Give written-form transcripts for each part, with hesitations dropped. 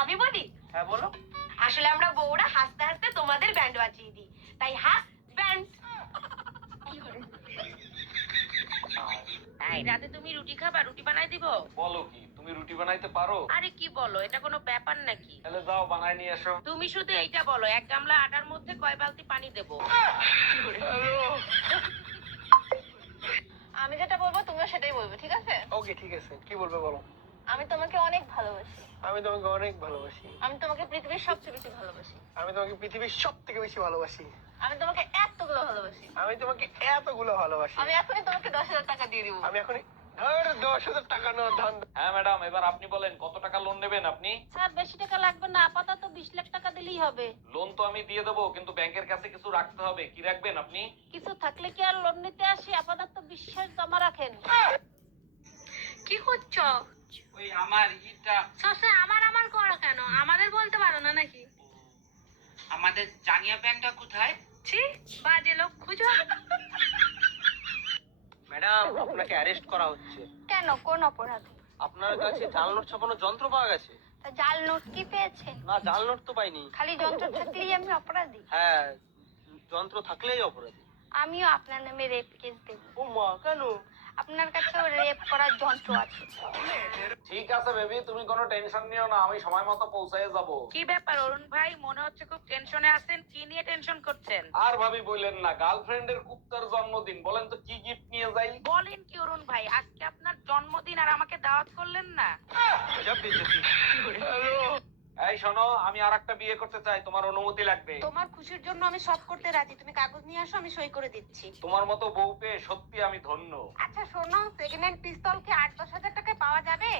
আমি বলি? হ্যাঁ বলো। আসলে আমরা বউরা হাসতে হাসতে তোমাদের ব্যান্ড বাজিয়ে দিই, তাই হাস ব্যান্ড। এই রাতে তুমি রুটি খাবা? রুটি বানাই দিব? বলো কি, তুমি রুটি বানাইতে পারো? আরে কি বলো, এটা কোনো ব্যাপার নাকি? তাহলে যাও বানাই নিয়ে এসো। তুমি শুধু এইটা বলো, এক গামলা আটার মধ্যে কয় বালতি পানি দেবো? আমি যেটা বলবো তুমিও সেটাই বলবে, ঠিক আছে? ওকে ঠিক আছে, কি বলবে বলো। আমি তোমাকে অনেক ভালোবাসি। আমি তোমাকে অনেক ভালোবাসি। আমি তোমাকে পৃথিবীর সবচেয়ে বেশি ভালোবাসি। আমি তোমাকে পৃথিবীর সব থেকে বেশি ভালোবাসি। আমি তোমাকে এতগুলো ভালোবাসি। আমি তোমাকে এতগুলো ভালোবাসি। আমি এখনই তোমাকে 10,000 টাকা দিয়ে দিব। আমি এখনই 10,000 টাকা নেওয়ার ধান। হ্যাঁ ম্যাডাম, এবার আপনি বলেন কত টাকা লোন নেবেন আপনি? স্যার বেশি টাকা লাগবে না, আপাতত 20 লাখ টাকা দিলেই হবে। লোন তো আমি দিয়ে দেবো, কিন্তু ব্যাংকের কাছে কিছু রাখতে হবে। কি রাখবেন আপনি? কিছু থাকলে কি আর লোন নিতে আসি? আপাতত বিশ্বাস জমা রাখেন। কি করছো? ওই আমার ইটা। সবসময় আমার আমার করো কেন? আমাদের বলতে পারো না নাকি? আমাদের জাঙ্গিয়া প্যান্টটা কোথায়? ছি, বাজে লোক খুঁজো। ম্যাডাম, আপনাকে অ্যারেস্ট করা হচ্ছে। কেন, কোন অপরাধ? আপনার কাছে জাল নোট ছাপানোর যন্ত্র পাওয়া গেছে। তা জাল নোট কি পেয়েছেন? না, জাল নোট তো পাইনি। খালি যন্ত্র থাকলেই আমি অপরাধী? হ্যাঁ, যন্ত্র থাকলেই অপরাধী। আমিও আপনার নামে রেপ কেস দেব। ও মা, কেন? আপনার কাছেও রেপ করার যন্ত্র আছে। ঠিক আছে বেবি, তুমি কোনো টেনশন নিও না, আমি সময় মতো পৌঁছায় যাব। কি ব্যাপার অরুণ ভাই, মনে হচ্ছে খুব টেনশনে আছেন। কি নিয়ে টেনশন করছেন? আর ভাবি বললেন না, গার্লফ্রেন্ডের কুত্তার জন্মদিন, বলেন তো কি গিফট নিয়ে যাই? বলেন কি অরুণ ভাই, আজকে আপনার জন্মদিন আর আমাকে দাওয়াত করলেন না? এই শোনো, আমি আরেকটা বিয়ে করতে চাই, তোমার অনুমতি লাগবে। তোমার খুশির জন্য আমি সব করতে রাজি, তুমি কাগজ নিয়ে আসো, আমি সই করে দিচ্ছি। তোমার মতো বউ পেয়ে সত্যি আমি ধন্য। আচ্ছা শোনো, সেকেন্ড হ্যান্ড পিস্তল কি 8-10 হাজার টাকায় পাওয়া যাবে?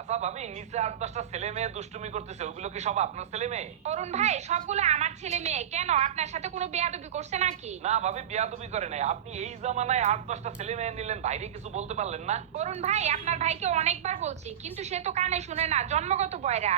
আচ্ছা ভাবি, নিচে 8-10টা ছেলে মেয়ে দুষ্টুমি করতেছে, ওগুলো কি সব আপনার ছেলে মেয়ে? অরুণ ভাই, সবগুলো আমার ছেলে মেয়ে। কেন, আপনার সাথে কোনো বেয়াদবি করছে নাকি? না ভাবি, বিয়াদবি করে নাই। আপনি এই জামানায় 8-10টা ছেলে মেয়ে নিলেন, বাইরে কিছু বলতে পারলেন না? অরুণ ভাই, আপনার ভাইকে অনেকবার বলছি, কিন্তু সে তো কানে শুনে না, জন্মগত বয়রা।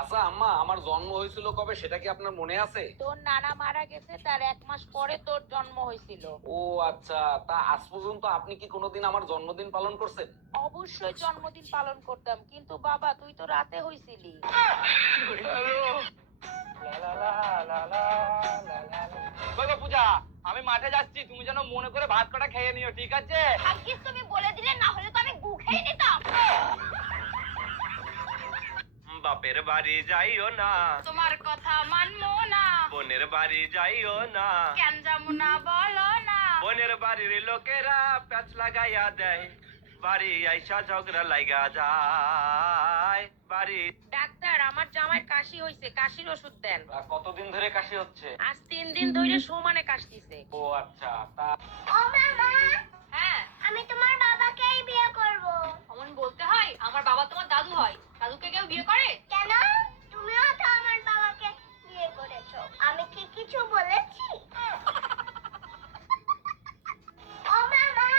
আচ্ছা আম্মা, আমার জন্ম হয়েছিল কবে সেটা কি আপনার মনে আছে? তোর নানা মারা গেছে, তার 1 মাস পরে তোর জন্ম হয়েছিল। ও আচ্ছা, তা আজ পর্যন্ত আপনি কি কোনোদিন আমার জন্মদিন পালন করছেন? অবশ্যই জন্মদিন পালন করতাম, কিন্তু বাবা তুই তো রাতে হইছিলি। পূজা, আমি মাঠে যাচ্ছি, তুমি যেন মনে করে ভাত কটা খেয়ে নিও, ঠিক আছে? ভাগ্যিস তুমি বলে দিলে, না হলে তো আমি গু খেয়ে নিতাম। বাপের বাড়ি যাইও না, তোমার কথা মানবো না। বোনের বাড়ি যাইও না, কেন যাবো না বলো না। বোনের বাড়ির লোকেরা প্যাচ লাগাইয়া দেয়, বাড়ি আইসা ঝগড়া লাগা যায় বাড়ি। ডাক্তার, আমার জামাই কাশি হইছে, কাশির ওষুধ দেন। কতদিন ধরে কাশি হচ্ছে? আজ 3 দিন ধরে সমানে কাশতিছে। ও আচ্ছা, তা ও মামা, হ্যাঁ আমি তোমার বাবাকেই বিয়ে করব। অমন বলতে হয়? আমার বাবা তোমার দাদু হয়। দাদুকে কেউ বিয়ে করে? কেন? তুমিও তো আমার বাবাকে বিয়ে করেছো। আমি কি কিছু বলেছি? ও মামা,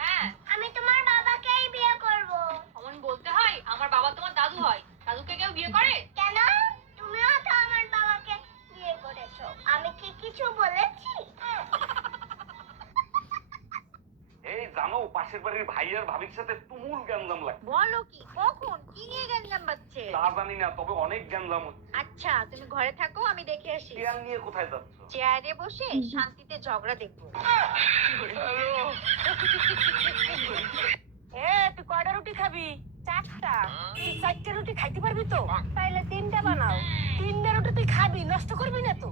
হ্যাঁ আমি তোমার বাবাকেই বিয়ে করব। অমন বলতে হয়? আমার বাবা তোমার দাদু হয়। দাদুকে কেউ বিয়ে করে? কেন? তুমিও তো আমার বাবাকে বিয়ে করেছো। আমি কি কিছু বলেছি? এই জানো, পাশের বাড়ির ভাই আর ভাবির সাথে তুমুল গ্যাঞ্জাম লাগছে। বলো কি, কখন, কি নিয়ে গ্যাঞ্জাম বাজছে? তা জানি না, তবে অনেক গ্যাঞ্জাম হচ্ছে। আচ্ছা তুমি ঘরে থাকো, আমি দেখে আসি। চেয়ার নিয়ে কোথায় যাচ্ছ? চেয়ারে বসে শান্তিতে ঝগড়া দেখবো। তুই কয়টা রুটি খাবি? 4টা। তুই 4টা রুটি খাইতে পারবি তো? তাইলে 3টা বানাও। 3টা রুটি তুই খাবি, নষ্ট করবি না তো?